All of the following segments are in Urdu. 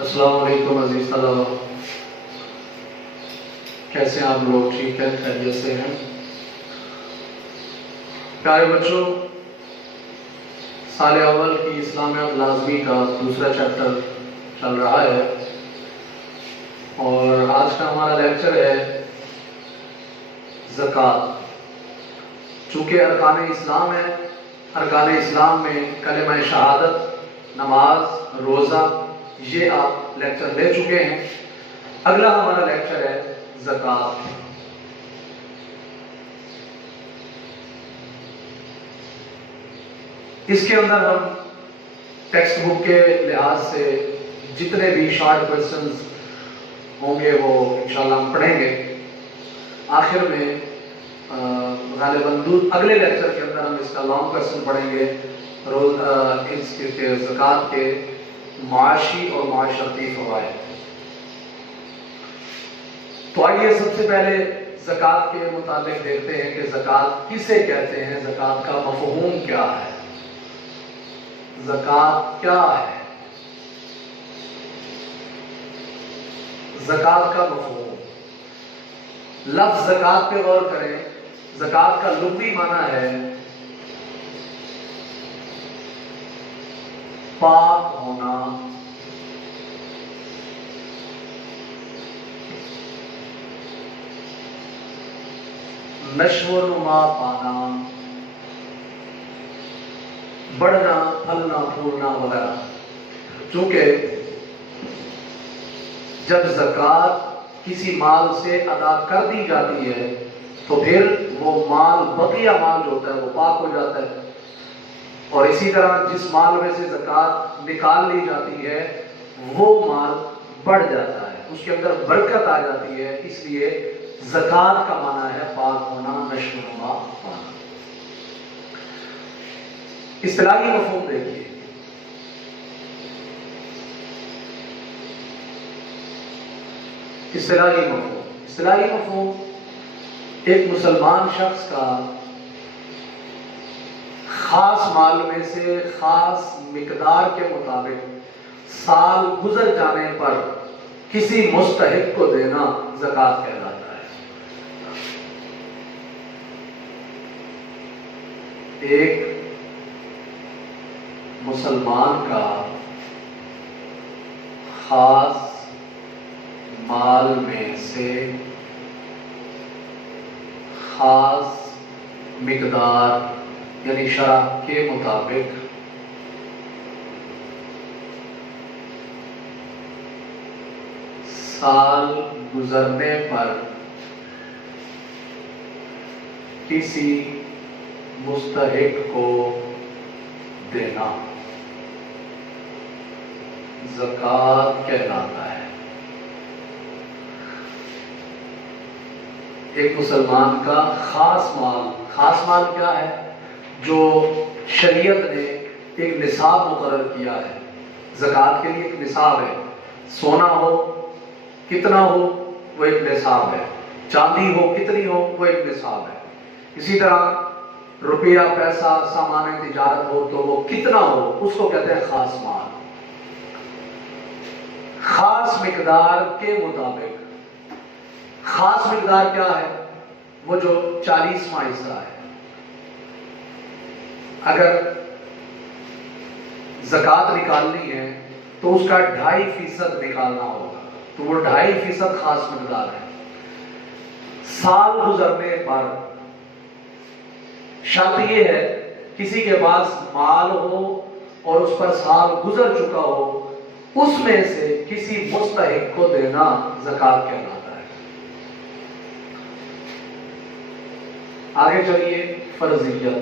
السلام علیکم عزیز طلبہ، کیسے ہیں آپ لوگ؟ ٹھیک ہے، خیریت سے ہیں؟ پیارے بچوں، سال اول کی اسلامیات لازمی کا دوسرا چیپٹر چل رہا ہے اور آج کا ہمارا لیکچر ہے زکوٰۃ۔ چونکہ ارکان اسلام ہے، ارکان اسلام میں کلمہ شہادت، نماز، روزہ، یہ آپ لیکچر لے چکے ہیں۔ اگلا ہمارا لیکچر ہے زکوٰۃ۔ اس کے اندر ہم ٹیکسٹ بک کے لحاظ سے جتنے بھی شارٹ کوئسچنز ہوں گے وہ انشاءاللہ ہم پڑھیں گے۔ آخر میں غالباً اگلے لیکچر کے اندر ہم اس کا لانگ کوئسچن پڑھیں گے، اس کے زکوٰۃ کے معاشی اور معاشرتی فوائد۔ تو آئیے سب سے پہلے زکوٰۃ کے متعلق دیکھتے ہیں کہ زکوٰۃ کسے کہتے ہیں، زکوٰۃ کا مفہوم کیا ہے، زکوٰۃ کیا ہے، زکوٰۃ کا مفہوم۔ لفظ زکوٰۃ پہ غور کریں۔ زکوٰۃ کا لغوی معنی ہے پاک ہونا، نشو و نما پانا، بڑھنا، پھلنا، پھولنا وغیرہ۔ چونکہ جب زکوٰۃ کسی مال سے ادا کر دی جاتی ہے تو پھر وہ مال، بقیہ مال جو ہوتا ہے وہ پاک ہو جاتا ہے، اور اسی طرح جس مال میں سے زکوٰۃ نکال لی جاتی ہے وہ مال بڑھ جاتا ہے، اس کے اندر برکت آ جاتی ہے۔ اس لیے زکوٰۃ کا معنی ہے پاک ہونا، نشو و نما پانا۔ اصطلاحی مفہوم دیکھیے۔ اصطلاحی مفہوم ایک مسلمان شخص کا خاص مال میں سے خاص مقدار کے مطابق سال گزر جانے پر کسی مستحق کو دینا زکوٰۃ کہلاتا ہے۔ ایک مسلمان کا خاص مال میں سے خاص مقدار یعنی شرع کے مطابق سال گزرنے پر کسی مستحق کو دینا زکوٰۃ کہلاتا ہے۔ ایک مسلمان کا خاص مال کیا ہے؟ جو شریعت نے ایک نصاب مقرر کیا ہے۔ زکوٰۃ کے لیے ایک نصاب ہے، سونا ہو کتنا ہو وہ ایک نصاب ہے، چاندی ہو کتنی ہو وہ ایک نصاب ہے۔ اسی طرح روپیہ، پیسہ، سامان تجارت ہو تو وہ کتنا ہو، اس کو کہتے ہیں خاص مال۔ خاص مقدار کے مطابق، خاص مقدار کیا ہے؟ وہ جو 40واں حصہ ہے۔ اگر زکوٰۃ نکالنی ہے تو اس کا 2.5% نکالنا ہوگا، تو وہ 2.5% خاص مقدار ہے۔ سال گزرنے پر شرط یہ ہے کسی کے پاس مال ہو اور اس پر سال گزر چکا ہو، اس میں سے کسی مستحق کو دینا زکوٰۃ کہلاتا ہے۔ آگے چلیے، فرضیت۔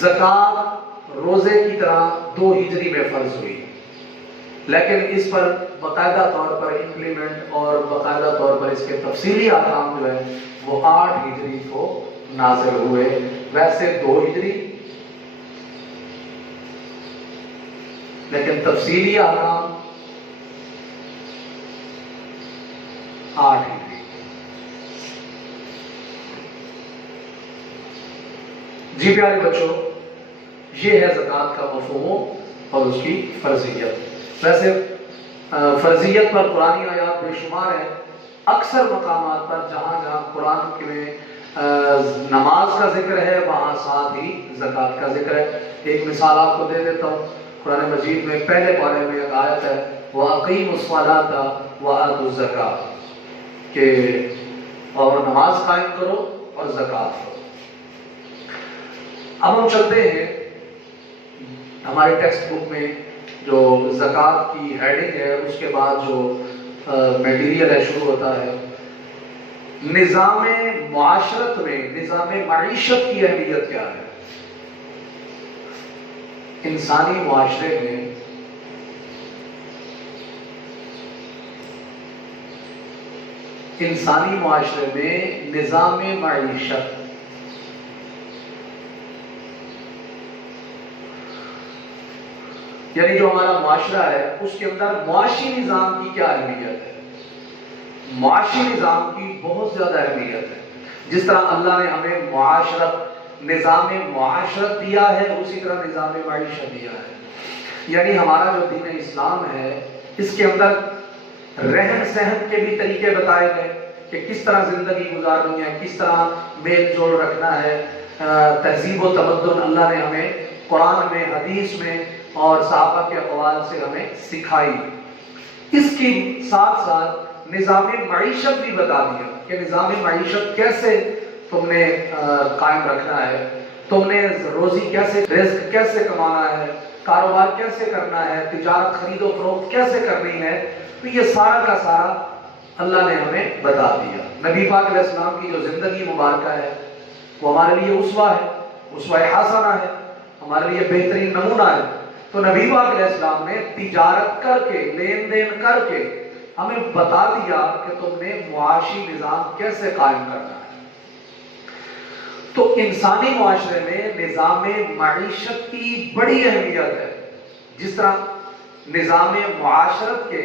زکوٰۃ روزے کی طرح 2 ہجری میں فرض ہوئی، لیکن اس پر باقاعدہ طور پر امپلیمنٹ اور باقاعدہ طور پر اس کے تفصیلی احکام جو ہے وہ 8 ہجری کو نازل ہوئے۔ ویسے 2 ہجری، لیکن تفصیلی احکام 8 ہجری۔ جی پیارے بچوں، یہ ہے زکوٰۃ کا مفہوم اور اس کی فرضیت۔ ویسے فرضیت پر قرآنی آیات بے شمار ہیں، اکثر مقامات پر جہاں جہاں قرآن میں نماز کا ذکر ہے وہاں ساتھ ہی زکوٰۃ کا ذکر ہے۔ ایک مثال آپ کو دے دیتا ہوں، قرآن مجید میں پہلے پارے میں ایک آیت ہے وَأَقِيمُوا الصَّلَاةَ وَآتُوا الزَّكَاةَ کہ اور نماز قائم کرو اور زکوٰۃ دو۔ اب ہم چلتے ہیں ہمارے ٹیکسٹ بک میں جو زکوٰۃ کی ہیڈنگ ہے اس کے بعد جو میٹیریل ہے شروع ہوتا ہے، نظام معاشرت میں نظام معیشت کی اہمیت کیا ہے۔ انسانی معاشرے میں نظام معیشت یعنی جو ہمارا معاشرہ ہے اس کے اندر معاشی نظام کی کیا اہمیت ہے۔ معاشی نظام کی بہت زیادہ اہمیت ہے۔ جس طرح اللہ نے ہمیں نظام معاشرت دیا ہے اسی طرح نظام معیشت دیا ہے۔ یعنی ہمارا جو دین اسلام ہے اس کے اندر رہن سہن کے بھی طریقے بتائے گئے کہ کس طرح زندگی گزارنی ہے، کس طرح میل جول رکھنا ہے۔ تہذیب و تمدن اللہ نے ہمیں قرآن میں، حدیث میں اور صحابہ کے اقوال سے ہمیں سکھائی۔ اس کی ساتھ ساتھ نظام معیشت بھی بتا دیا کہ نظام معیشت کیسے تم نے قائم رکھنا ہے، تم نے روزی کیسے، رزق کیسے کمانا ہے، کاروبار کیسے کرنا ہے، تجارت خرید و فروخت کیسے کرنی ہے۔ تو یہ سارا کا سارا اللہ نے ہمیں بتا دیا۔ نبی پاک علیہ السلام کی جو زندگی مبارکہ ہے وہ ہمارے لیے اسوہ ہے، اسوہ حسنہ ہے، ہمارے لیے بہترین نمونہ ہے۔ تو نبی پاک علیہ السلام نے تجارت کر کے، لین دین کر کے ہمیں بتا دیا کہ تم نے معاشی نظام کیسے قائم کرنا ہے۔ تو انسانی معاشرے میں نظام معیشت کی بڑی اہمیت ہے۔ جس طرح نظام معاشرت کے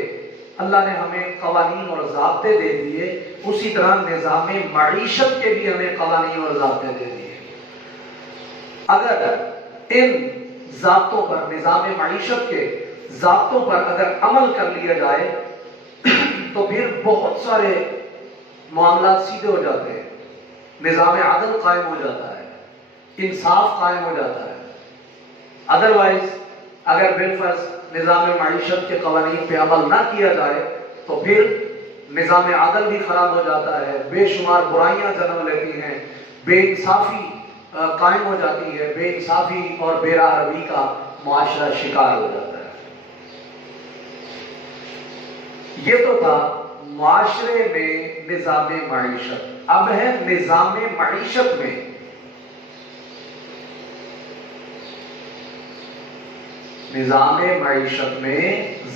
اللہ نے ہمیں قوانین اور ضابطے دے دیے، اسی طرح نظام معیشت کے بھی ہمیں قوانین اور ضابطے دے دیے۔ اگر ان ضابطوں پر، نظام معیشت کے ضابطوں پر اگر عمل کر لیا جائے تو پھر بہت سارے معاملات سیدھے ہو جاتے ہیں، نظام عدل قائم ہو جاتا ہے، انصاف قائم ہو جاتا ہے۔ ادروائز اگر بالفرض نظام معیشت کے قوانین پہ عمل نہ کیا جائے تو پھر نظام عدل بھی خراب ہو جاتا ہے، بے شمار برائیاں جنم لیتی ہیں، بے انصافی قائم ہو جاتی ہے، بے انصافی اور بے راہ روی کا معاشرہ شکار ہو جاتا ہے۔ یہ تو تھا معاشرے میں نظام معیشت۔ اب ہے نظام معیشت میں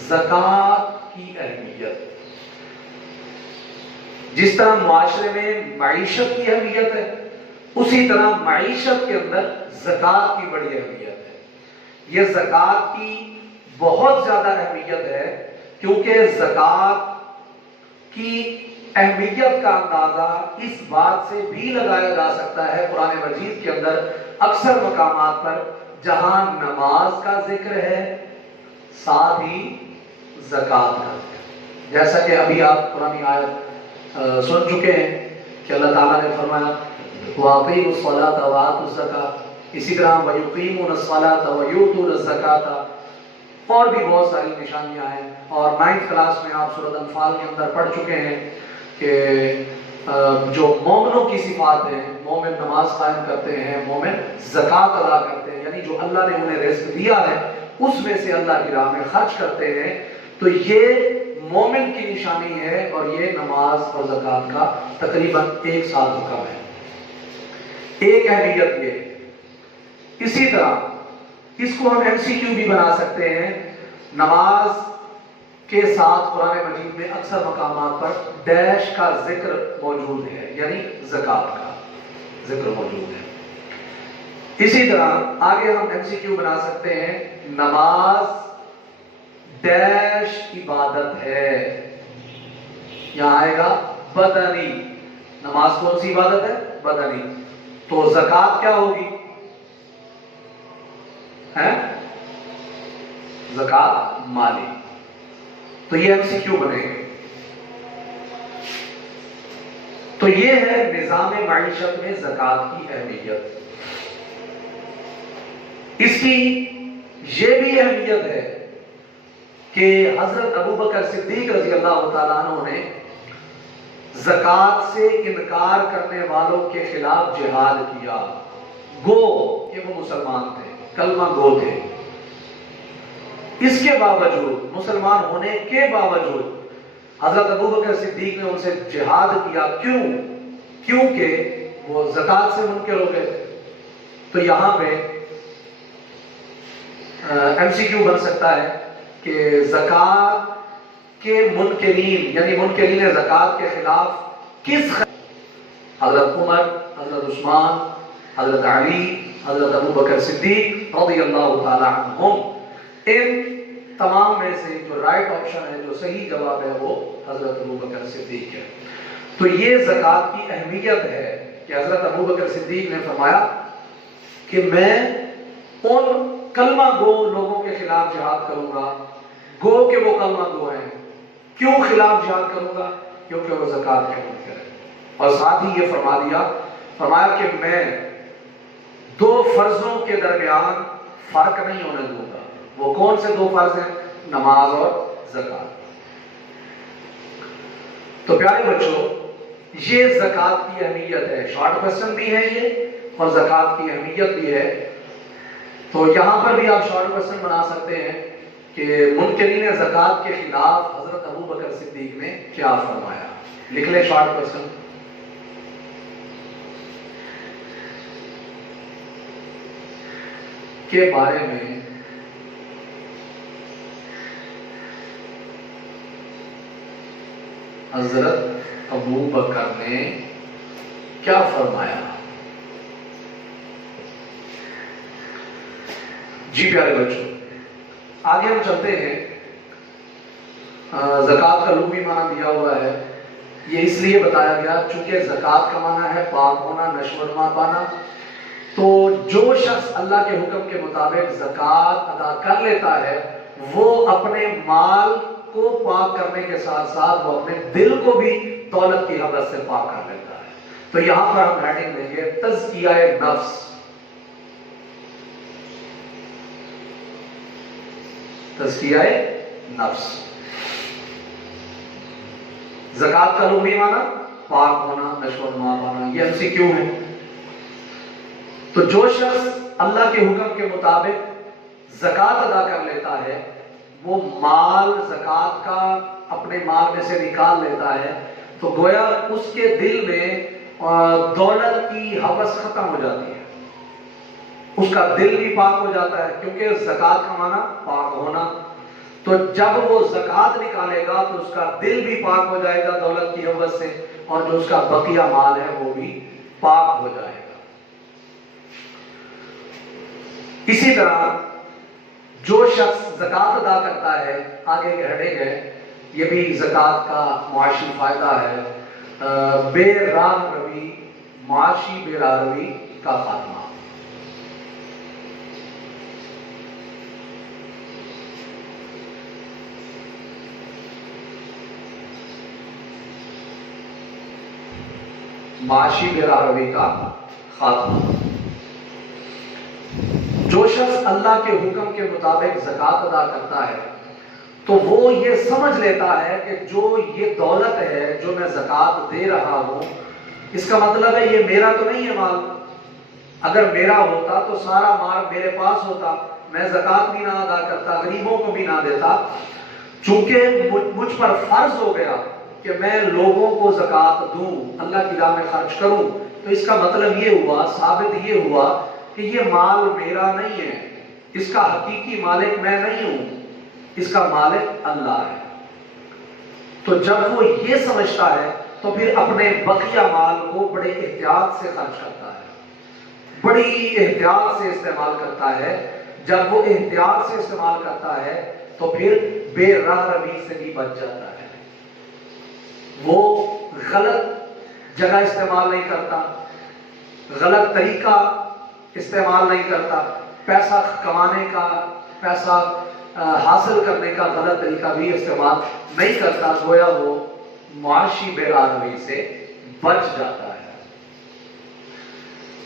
زکوٰۃ کی اہمیت۔ جس طرح معاشرے میں معیشت کی اہمیت ہے اسی طرح معیشت کے اندر زکوٰۃ کی بڑی اہمیت ہے۔ یہ زکوٰۃ کی بہت زیادہ اہمیت ہے کیونکہ زکوٰۃ کی اہمیت کا اندازہ اس بات سے بھی لگایا جا سکتا ہے قرآن مجید کے اندر اکثر مقامات پر جہاں نماز کا ذکر ہے ساتھ ہی زکوٰۃ کا ذکر۔ جیسا کہ ابھی آپ قرآن آیت سن چکے ہیں کہ اللہ تعالیٰ نے فرمایا وَأَقِيمُوا الصَّلَاةَ وَآتُوا الزَّكَاةَ، اسی طرح وَيُقِيمُونَ الصَّلَاةَ وَيُؤْتُونَ الزَّكَاةَ، اور بھی بہت ساری نشانیاں ہیں۔ اور 9th کلاس میں آپ سورۃ انفال کے اندر پڑھ چکے ہیں کہ جو مومنوں کی صفات ہیں، مومن نماز قائم کرتے ہیں، مومن زکوٰۃ ادا کرتے ہیں، یعنی جو اللہ نے انہیں رزق دیا ہے اس میں سے اللہ کی راہ میں خرچ کرتے ہیں، تو یہ مومن کی نشانی ہے اور یہ نماز اور زکوٰۃ کا تقریباً ایک ساتھ حکم ہے، ایک اہمیت یہ ہے۔ اسی طرح اس کو ہم MCQ بھی بنا سکتے ہیں۔ نماز کے ساتھ قرآن مجید میں اکثر مقامات پر ڈیش کا ذکر موجود ہے، یعنی زکوٰۃ کا ذکر موجود ہے۔ اسی طرح آگے ہم MCQ بنا سکتے ہیں نماز ڈیش عبادت ہے، یہاں آئے گا بدنی۔ نماز کون سی عبادت ہے؟ بدنی۔ تو زکوٰۃ کیا ہوگی؟ ہے زکات مالی. تو یہ MCQ بنے گے. تو یہ ہے نظام معیشت میں زکات کی اہمیت. اس کی یہ بھی اہمیت ہے کہ حضرت ابوبکر صدیق رضی اللہ تعالیٰ عنہ نے زکات سے انکار کرنے والوں کے خلاف جہاد کیا. گو کہ وہ مسلمان تھے, کلمہ گو تھے, اس کے باوجود, مسلمان ہونے کے باوجود حضرت ابوبکر صدیق نے ان سے جہاد کیا. کیوں؟ کیونکہ وہ زکات سے منکر ہو گئے تھے. تو یہاں پہ MCQ بن سکتا ہے کہ زکات کے منکرین یعنی منکرین زکات کے خلاف کس حضرت عمر, حضرت عثمان, حضرت علی, حضرت ابوبکر صدیق رضی اللہ تعالی عنہم, ان تمام میں سے جو رائٹ آپشن ہے, جو صحیح جواب ہے, وہ حضرت ابوبکر صدیق ہے. تو یہ زکات کی اہمیت ہے کہ حضرت ابوبکر صدیق نے فرمایا کہ میں ان کلمہ گو لوگوں کے خلاف جہاد کروں گا, گو کہ وہ کلمہ گو ہیں. کیوں خلاف جہاد کروں گا؟ کیونکہ وہ زکات کے منکر ہے. اور ساتھ ہی یہ فرمایا کہ میں دو فرضوں کے درمیان فرق نہیں ہونے دوں گا. وہ کون سے دو فرض ہیں؟ نماز اور زکات. تو پیارے بچوں, یہ زکات کی اہمیت ہے. شارٹ کوسچن بھی ہے یہ اور زکات کی اہمیت بھی ہے. تو یہاں پر بھی آپ شارٹ کوسچن بنا سکتے ہیں کہ منکرین زکات کے خلاف حضرت ابوبکر صدیق نے کیا فرمایا. لکھ لیں شارٹ کوسچن. کے بارے میں حضرت ابوبکر نے کیا فرمایا. جی پیارے بچوں, آگے ہم چلتے ہیں. زکات کا لغوی معنی دیا ہوا ہے. یہ اس لیے بتایا گیا چونکہ زکات کا معنی ہے پاک ہونا, نشو و نما پانا. تو جو شخص اللہ کے حکم کے مطابق زکات ادا کر لیتا ہے وہ اپنے مال کو پاک کرنے کے ساتھ ساتھ وہ اپنے دل کو بھی دولت کی حوث سے پاک کر لیتا ہے. تو یہاں پر ہم ہیڈنگ دیں گے تزکیہ نفس. تزکیہ نفس. زکات کا لغوی معنی پاک ہونا, نشو و نما پانا. یہ MCQ ہے. تو جو شخص اللہ کے حکم کے مطابق زکات ادا کر لیتا ہے وہ مال زکات کا اپنے مال میں سے نکال لیتا ہے تو گویا اس کے دل میں دولت کی ہوس ختم ہو جاتی ہے. اس کا دل بھی پاک ہو جاتا ہے کیونکہ زکات کا معنی پاک ہونا. تو جب وہ زکات نکالے گا تو اس کا دل بھی پاک ہو جائے گا دولت کی ہوس سے, اور جو اس کا بقیہ مال ہے وہ بھی پاک ہو جائے گا. اسی طرح جو شخص زکات ادا کرتا ہے, آگے کے ہیڈنگ ہے, یہ بھی زکات کا معاشی فائدہ ہے, بے راہ روی, معاشی بے راہ روی کا خاتمہ. معاشی بے راہ روی کا خاتمہ. جو شخص اللہ کے حکم کے مطابق زکات ادا کرتا ہے تو وہ یہ سمجھ لیتا ہے کہ جو یہ دولت ہے جو میں زکات دے رہا ہوں, اس کا مطلب ہے یہ میرا تو نہیں ہے مال. اگر میرا ہوتا تو سارا مال میرے پاس ہوتا, میں زکات بھی نہ ادا کرتا, غریبوں کو بھی نہ دیتا. چونکہ مجھ پر فرض ہو گیا کہ میں لوگوں کو زکات دوں, اللہ کی راہ میں خرچ کروں, تو اس کا مطلب یہ ہوا, ثابت یہ ہوا کہ یہ مال میرا نہیں ہے, اس کا حقیقی مالک میں نہیں ہوں, اس کا مالک اللہ ہے. تو جب وہ یہ سمجھتا ہے تو پھر اپنے بقیہ مال کو بڑے احتیاط سے خرچ کرتا ہے, بڑی احتیاط سے استعمال کرتا ہے. جب وہ احتیاط سے استعمال کرتا ہے تو پھر بے راہ روی سے بھی بچ جاتا ہے. وہ غلط جگہ استعمال نہیں کرتا, غلط طریقہ استعمال نہیں کرتا, پیسہ کمانے کا، پیسہ حاصل کرنے کا غلط طریقہ بھی استعمال نہیں کرتا، گویا وہ معاشی بے-روی سے بچ جاتا ہے۔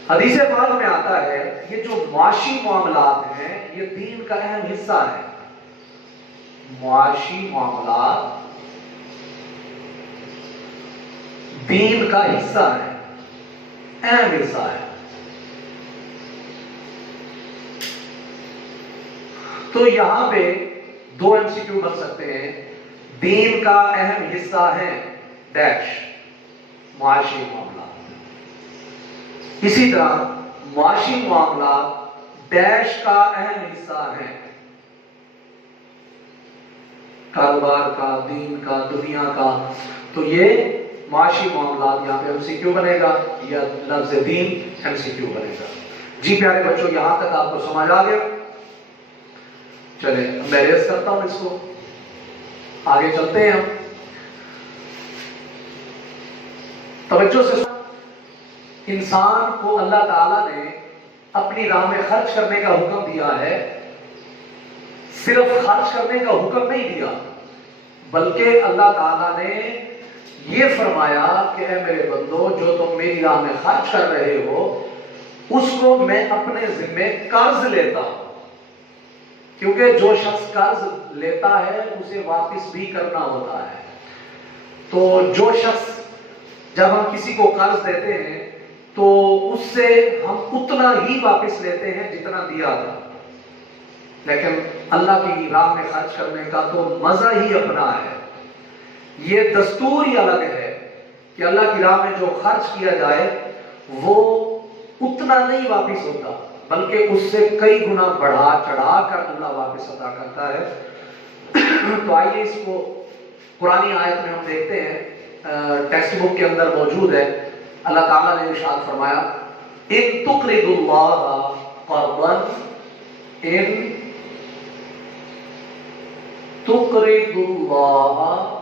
حدیث پاک میں آتا ہے یہ جو معاشی معاملات ہیں یہ دین کا اہم حصہ ہے۔ معاشی معاملات دین کا حصہ ہے، اہم حصہ ہے۔ تو یہاں پہ دو MCQ بن سکتے ہیں، دین کا اہم حصہ ہے ڈیش معاشی معاملات، اسی طرح معاشی معاملات ڈیش کا اہم حصہ ہے، کاروبار کا، دین کا، دنیا کا۔ تو یہ معاشی معاملات یہاں پہ MCQ بنے گا، یا لفظ دین MCQ بنے گا۔ جی پیارے بچوں، یہاں تک آپ کو سمجھ آ گیا؟ چلیں میں ریز کرتا ہوں اس کو، آگے چلتے ہیں ہم۔ توجہ سے انسان کو اللہ تعالیٰ نے اپنی راہ میں خرچ کرنے کا حکم دیا ہے، صرف خرچ کرنے کا حکم نہیں دیا، بلکہ اللہ تعالیٰ نے یہ فرمایا کہ اے میرے بندو، جو تم میری راہ میں خرچ کر رہے ہو اس کو میں اپنے ذمے قرض لیتا ہوں، کیونکہ جو شخص قرض لیتا ہے اسے واپس بھی کرنا ہوتا ہے۔ تو جو شخص، جب ہم کسی کو قرض دیتے ہیں تو اس سے ہم اتنا ہی واپس لیتے ہیں جتنا دیا تھا، لیکن اللہ کی راہ میں خرچ کرنے کا تو مزہ ہی اپنا ہے، یہ دستور ہی الگ ہے کہ اللہ کی راہ میں جو خرچ کیا جائے وہ اتنا نہیں واپس ہوتا، بلکہ اس سے کئی گنا بڑھا چڑھا کر اللہ واپس عطا کرتا ہے۔ تو آئیے اس کو قرآنی آیت میں ہم دیکھتے ہیں، ٹیکسٹ بک کے اندر موجود ہے۔ اللہ تعالیٰ نے ارشاد فرمایا، ان تقرضوا اللہ قرضا، ان تقرضوا اللہ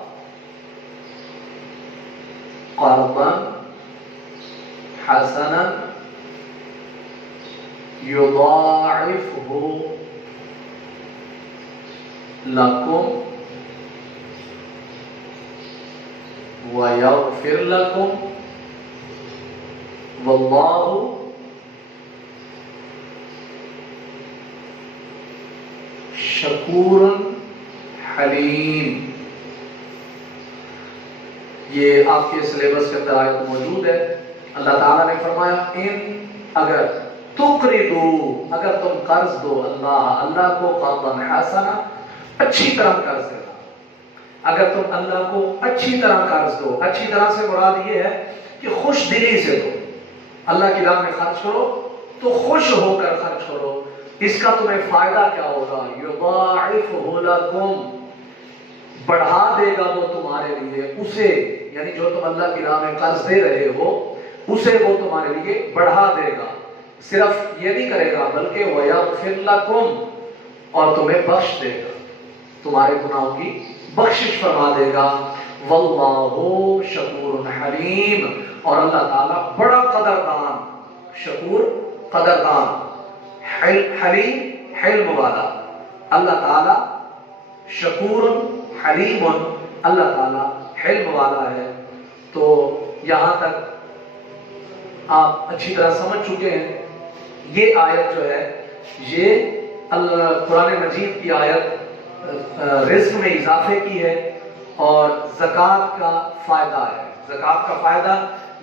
قرضا حسنا یضاعفہ لکم ویغفر لکم واللہ شکور حلیم۔ یہ آپ کے سلیبس کے اندر آیت موجود ہے۔ اللہ تعالیٰ نے فرمایا ان اگر تقرضو، اگر تم قرض دو اللہ کو قرضا حسنا، اچھی طرح قرض دینا، اگر تم اللہ کو اچھی طرح قرض دو، اچھی طرح سے مراد یہ ہے کہ خوش دلی سے دو، اللہ کی راہ میں خرچ کرو تو خوش ہو کر خرچ کرو، اس کا تمہیں فائدہ کیا ہوگا؟ یضاعفہ لکم، بڑھا دے گا وہ تمہارے لیے اسے، یعنی جو تم اللہ کی راہ میں قرض دے رہے ہو اسے وہ تمہارے لیے بڑھا دے گا، صرف یہ نہیں کرے گا بلکہ وَيَغْفِرْ لَكُمْ، اور تمہیں بخش دے گا، تمہارے گناہوں کی بخشش فرما دے گا۔ وَاللَّهُ شَكُورٌ حَلِيمٌ، اور اللہ تعالیٰ بڑا قدردان، شکور قدردان، حلیم حلم والا، اللہ تعالیٰ شکور حلیم، اللہ تعالیٰ حلم والا ہے۔ تو یہاں تک آپ اچھی طرح سمجھ چکے ہیں۔ یہ آیت جو ہے یہ قرآن مجید کی آیت رزق میں اضافے کی ہے اور زکوٰۃ کا فائدہ ہے۔ زکوٰۃ کا فائدہ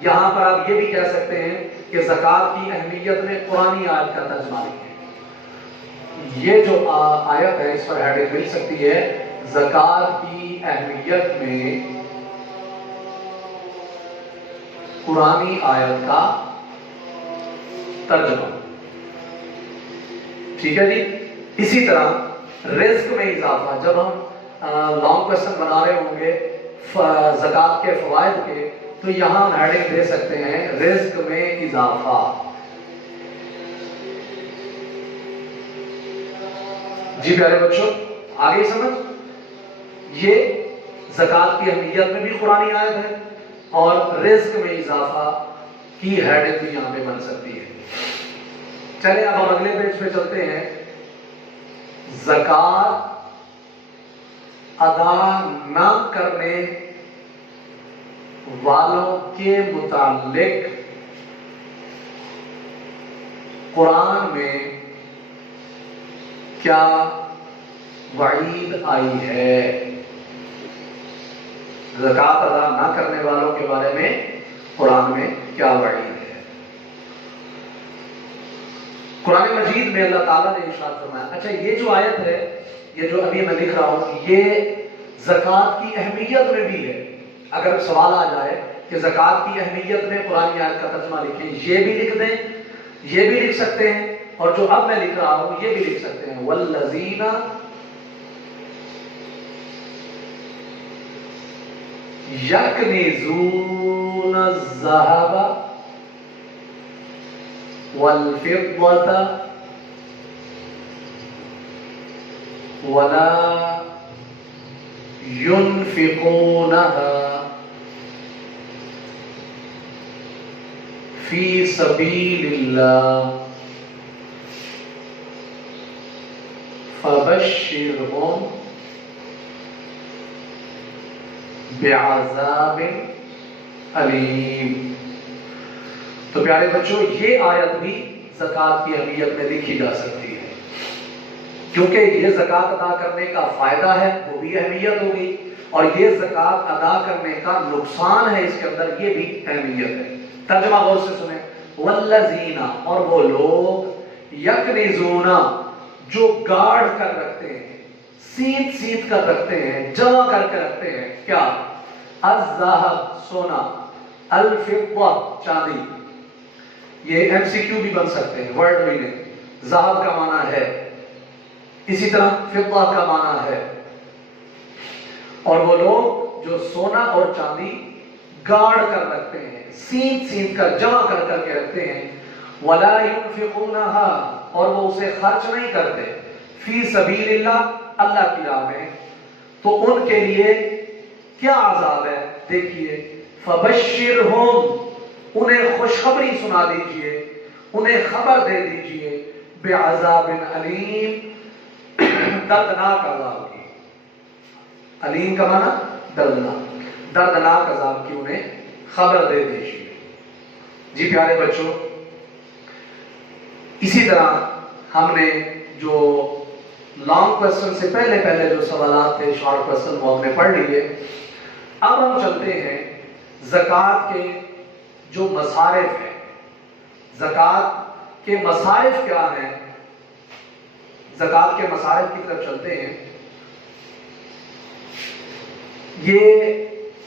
یہاں پر آپ یہ بھی کہہ سکتے ہیں کہ زکوٰۃ کی اہمیت میں قرآنی آیت کا ترجمہ ہے۔ یہ جو آیت ہے اس پر ہیڈنگ مل سکتی ہے زکوٰۃ کی اہمیت میں قرآنی آیت کا ترجمہ، ٹھیک ہے جی۔ اسی طرح رزق میں اضافہ، جب ہم لانگ کوسچن بنا رہے ہوں گے زکوٰۃ کے فوائد کے، تو یہاں ہم ہیڈنگ دے سکتے ہیں رزق میں اضافہ۔ جی پیارے بچوں، آگے سمجھ، یہ زکوٰۃ کی اہمیت میں بھی قرآنی آیت ہے اور رزق میں اضافہ کی ہیڈنگ بھی یہاں پہ بن سکتی ہے۔ چلے اب ہم اگلے پیج پہ چلتے ہیں. زکات ادا نہ کرنے والوں کے متعلق قرآن میں کیا وعید آئی ہے. زکات ادا نہ کرنے والوں کے بارے میں قرآن میں کیا وعید ہے. قرآن مجید میں اللہ تعالیٰ نے ارشاد فرمایا. اچھا یہ جو آیت ہے، یہ جو ابھی میں لکھ رہا ہوں، یہ زکات کی اہمیت میں بھی ہے. اگر سوال آ جائے کہ زکات کی اہمیت میں قرآن آیت کا ترجمہ لکھیں، یہ بھی لکھ دیں، یہ بھی لکھ سکتے ہیں، اور جو اب میں لکھ رہا ہوں یہ بھی لکھ سکتے ہیں. والذین یکنزون الذھب والفضة ولا ينفقونها في سبيل الله فبشرهم بعذاب علیم. تو پیارے بچوں، یہ آیت بھی زکات کی اہمیت میں لکھی جا سکتی ہے، کیونکہ یہ زکات ادا کرنے کا فائدہ ہے، وہ بھی اہمیت ہوگی، اور یہ زکات ادا کرنے کا نقصان ہے اس کے اندر، یہ بھی اہمیت ہے. ترجمہ غور سے سنیں. والذین، اور وہ لوگ، یکنزون، جو گاڑ کر رکھتے ہیں، سیت کر رکھتے ہیں، جمع کر کے رکھتے ہیں. کیا؟ الذھب سونا، الفضہ چاندی. یہ ایم سی کیو بھی بن سکتے ہیں، ورڈ میننگ. ذھب کا معنی ہے، اسی طرح فضہ کا معنی ہے. اور وہ لوگ جو سونا اور چاندی گاڑ کر رکھتے ہیں، سیت کر جمع کر کے رکھتے ہیں. ولا ينفقونها، اور وہ اسے خرچ نہیں کرتے. فی سبیل اللہ، اللہ کی راہ میں. تو ان کے لیے کیا عذاب ہے؟ دیکھیے. فبشرہم، انہیں خوشخبری سنا دیجئے، انہیں خبر دے دیجئے. بعذاب علیم، دردناک عذاب کی. علیم کا معنی دردناک، دردناک عذاب کی انہیں خبر دے دیجئے. جی پیارے بچوں، اسی طرح ہم نے جو لانگ کوسچن سے پہلے جو سوالات تھے، شارٹ کوسچن، وہ ہم نے پڑھ لیے. اب ہم چلتے ہیں زکوٰۃ کے جو مصارف ہیں. زکوٰۃ کے مصارف کیا ہیں؟ زکوٰۃ کے مصارف کی طرف چلتے ہیں. یہ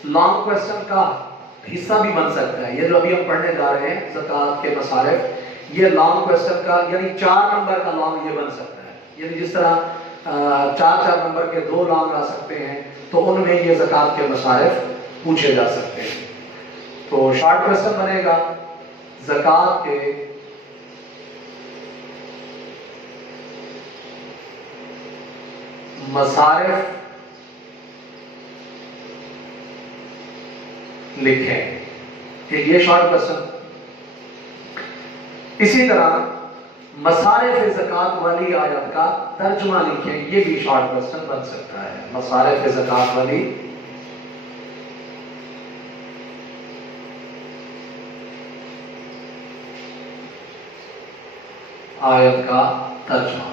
لانگ کوسچن کا حصہ بھی بن سکتا ہے. یہ جو ابھی ہم پڑھنے جا رہے ہیں زکوٰۃ کے مصارف، یہ لانگ کوسچن کا، یعنی 4 نمبر کا لانگ یہ بن سکتا ہے. یعنی جس طرح 4 نمبر کے 2 لانگ آ سکتے ہیں، تو ان میں یہ زکوٰۃ کے مصارف پوچھے جا سکتے ہیں. تو شارٹ کوسچن بنے گا زکوٰۃ کے مصارف لکھیں. یہ شارٹ کوسچن. اسی طرح مصارف زکوٰۃ والی آیت کا ترجمہ لکھیں. یہ بھی شارٹ کوسچن بن سکتا ہے. مصارف زکوٰۃ والی آیت کا ترجمہ.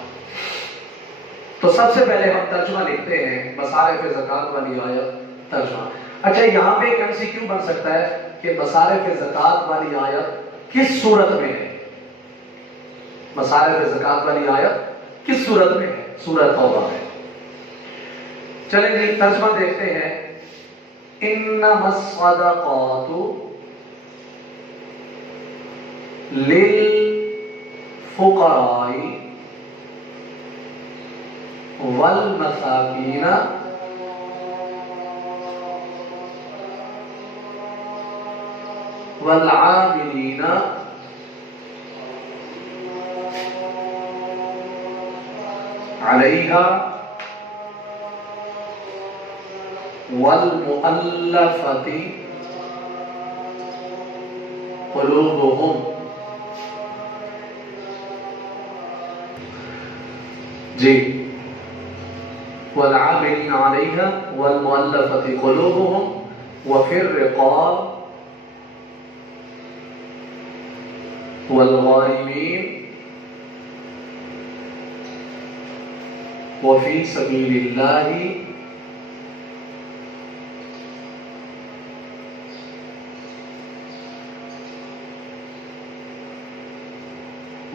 تو سب سے پہلے ہم ترجمہ لکھتے ہیں. مصارف زکوٰۃ والی آیت ترجمہ. اچھا، یہاں پہ ایک ایم سی کیو بن سکتا ہے کہ مصارف زکوٰۃ والی آیت کس صورت میں ہے؟ مصارف زکوٰۃ والی آیت کس صورت میں ہے؟ سورۃ توبہ میں. چلیں جی ترجمہ دیکھتے ہیں. انما الصدقات للفقراء والمساکین والعاملین علیہا والمؤلفۃ قلوبہم جی والعاملین علیہا والمؤلفۃ قلوبہم وفی الرقاب والغارمین وفی سبیل اللہ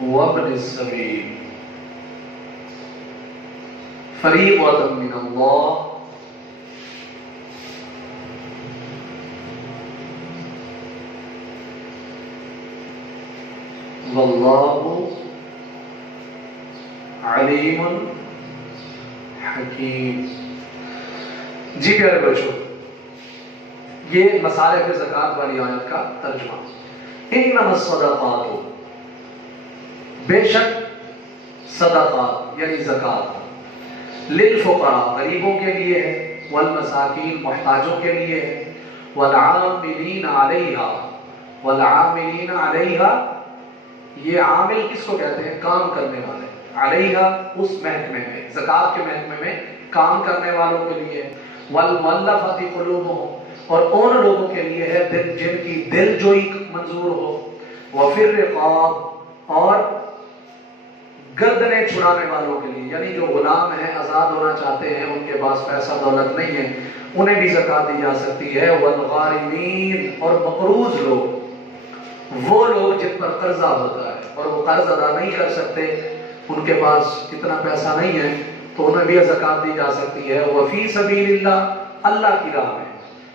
وابن السبیل فریضۃ من اللہ واللہ علیم حکیم۔ جی پیارے بچوں، یہ مصارف زکوٰۃ والی آیت کا ترجمہ۔ انما الصدقات، بے شک صدقات یعنی زکوٰۃ، للفقراء غریبوں کے لیے ہے، والمساکین محتاجوں کے لیے ہے، والعاملین علیہا، والعاملین علیہا، یہ عامل کس کو کہتے ہیں؟ کام کرنے والے، علیہا اس محکمے میں، زکوٰۃ کے محکمے میں کام کرنے والوں کے لیے، والمؤلفۃ قلوبہم، اور ان لوگوں کے لیے ہے جن کی دل جوئی منظور ہو، وفی الرقاب، اور گردنیں چھڑانے والوں کے لیے، یعنی جو غلام ہیں، آزاد ہونا چاہتے ہیں، ان کے پاس پیسہ دولت نہیں ہے، انہیں بھی زکوٰۃ دی جا سکتی ہے، والغارمین، اور مقروض لوگ، وہ لوگ جن پر قرضہ ہوتا ہے اور وہ قرض ادا نہیں کر سکتے، ان کے پاس اتنا پیسہ نہیں ہے، تو انہیں بھی زکوٰۃ دی جا سکتی ہے، وفی سبیل اللہ، اللہ کی راہ میں،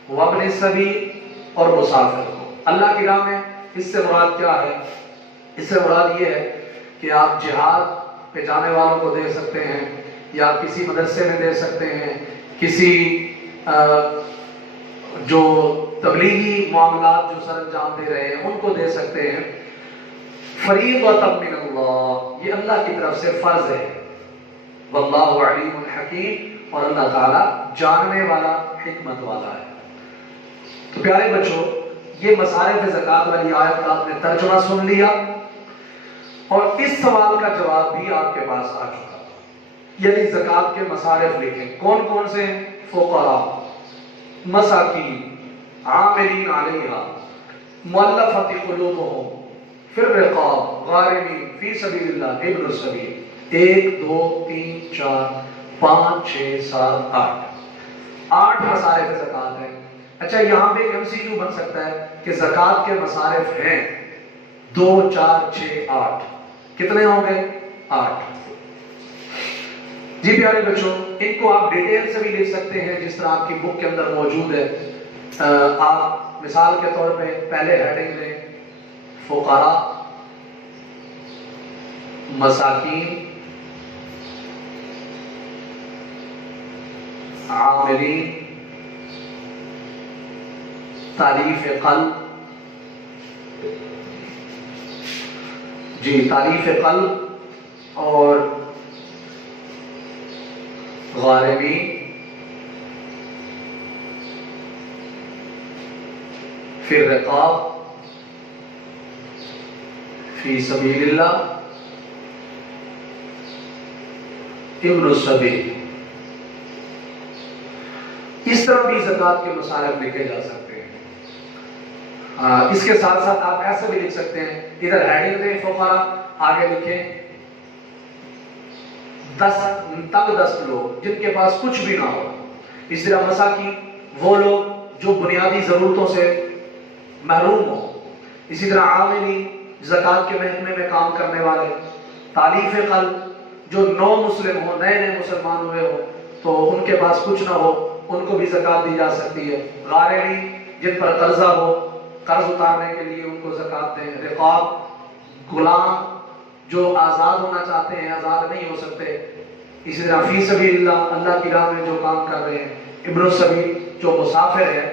وابن السبیل، اور مسافر کو اللہ کی راہ میں۔ اس سے مراد کیا ہے؟ اس سے مراد یہ ہے کہ آپ جہاد پہ جانے والوں کو دے سکتے ہیں، یا کسی مدرسے میں دے سکتے ہیں، کسی جو تبلیغی معاملات جو سر انجام دے رہے ہیں ان کو دے سکتے ہیں۔ فریضۃ من اللہ، یہ اللہ کی طرف سے فرض ہے، واللہ علیم حکیم، اور اللہ تعالیٰ جاننے والا، حکمت والا ہے۔ تو پیارے بچوں، یہ مصارف زکوٰۃ والی آیت کا آپ نے ترجمہ سن لیا، اور اس سوال کا جواب بھی آپ کے پاس آ چکا، یعنی زکوٰۃ کے مصارف لکھیں، کون کون سے ہیں؟ فقراء، مساکین، عاملین علیہا، مؤلفۃ قلوبہم، فی الرقاب، غارمین، فی سبیل اللہ، ابن السبیل۔ 1 2 3 4 5 6 7 8 مصارف زکوٰۃ ہیں۔ اچھا، یہاں پہ MCQ بن سکتا ہے کہ زکوٰۃ کے مصارف ہیں 2 4 6 8، کتنے ہوں گے؟ 8۔ جی پیارے بچوں، ان کو آپ ڈیٹیل سے بھی لکھ سکتے ہیں جس طرح آپ کی بک کے اندر موجود ہے۔ آپ مثال کے طور پہ پہلے ہیڈنگ لیں، فقراء، مساکین، عاملین، تالیف قلب، جی تالیف قلب، اور غارمین، فی الرقاب، فی سبیل اللہ، ابن السبیل۔ اس طرح بھی زکوٰۃ کے مصارف لکھے جا سکتے ہیں۔ اس کے ساتھ ساتھ آپ ایسے بھی لکھ سکتے ہیں، ادھر ہیڈنگ دیں فقراء، آگے لکھیں 10 تنگ دست لوگ جن کے پاس کچھ بھی نہ ہو۔ اس طرح مساکین، وہ لوگ جو بنیادی ضرورتوں سے محروم ہو۔ اسی طرح عاملین، زکوٰۃ کے محکمے میں کام کرنے والے۔ تالیف قلب، جو نو مسلم ہو، نئے مسلمان ہوئے ہو تو ان کے پاس کچھ نہ ہو، ان کو بھی زکوٰۃ دی جا سکتی ہے۔ غارمین، جن پر قرضہ ہو، قرض اتارنے کے لیے ان کو زکوٰۃ دیں۔ رقاب، غلام جو آزاد ہونا چاہتے ہیں، آزاد نہیں ہو سکتے۔ اسی طرح فی سبیل اللہ، اللہ کی راہ میں جو کام کر رہے ہیں۔ ابن السبیل، جو مسافر ہے،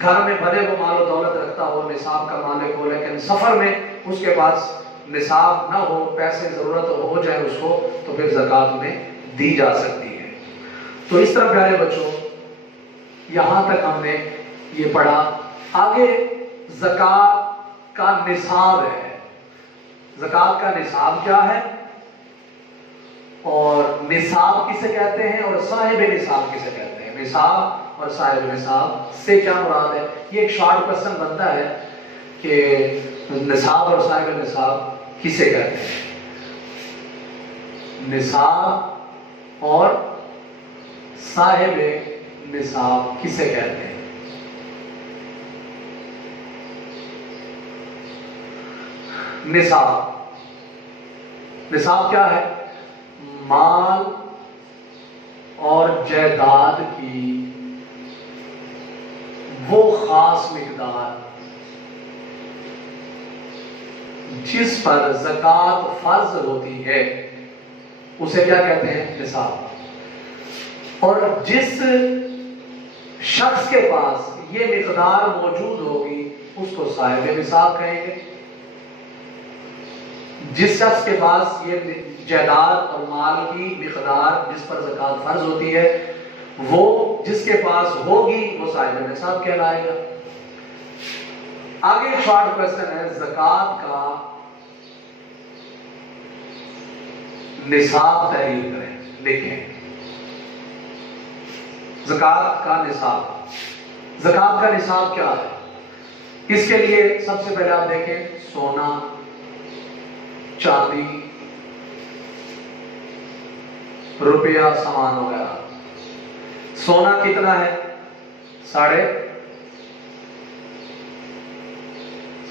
گھر میں بھرے وہ مال و دولت رکھتا ہو، نصاب کا مالک ہو، لیکن سفر میں اس کے پاس نصاب نہ ہو، پیسے ضرورت ہو جائے اس کو، تو پھر زکوٰۃ میں دی جا سکتی ہے۔ تو اس طرح پیارے بچوں، یہاں تک ہم نے یہ پڑھا۔ آگے زکوٰۃ کا نصاب ہے، زکوٰۃ کا نصاب کیا ہے اور نصاب کسے کہتے ہیں اور صاحب نصاب کسے کہتے ہیں، نصاب اور صاحب نصاب سے کیا مراد ہے؟ یہ ایک شارٹ کوسچن بنتا ہے کہ نصاب اور صاحب نصاب کسے کہتے ہیں، نصاب اور صاحب نصاب کسے کہتے ہیں؟ نصاب، نصاب کیا ہے؟ مال اور جائیداد کی وہ خاص مقدار جس پر زکوٰۃ فرض ہوتی ہے اسے کیا کہتے ہیں؟ نصاب۔ اور جس شخص کے پاس یہ مقدار موجود ہوگی اس کو صاحب نصاب کہیں گے۔ جس شخص کے پاس یہ جائیداد اور مال کی مقدار جس پر زکوٰۃ فرض ہوتی ہے وہ جس کے پاس ہوگی وہ صاحب نصاب کہلائے گا۔ آگے شارٹ کوسچن ہے، زکوٰۃ کا نصاب تحریر کریں، لکھیں زکوٰۃ کا نصاب۔ زکوٰۃ کا نصاب کیا ہے؟ اس کے لیے سب سے پہلے آپ دیکھیں سونا، چاندی، روپیہ، سامان وغیرہ۔ سونا کتنا ہے؟ ساڑھے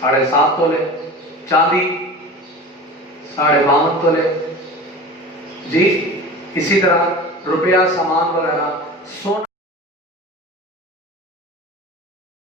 7.5 تولے، چاندی 52.5 تولے، جی اسی طرح روپیہ، سامان وغیرہ۔ سونا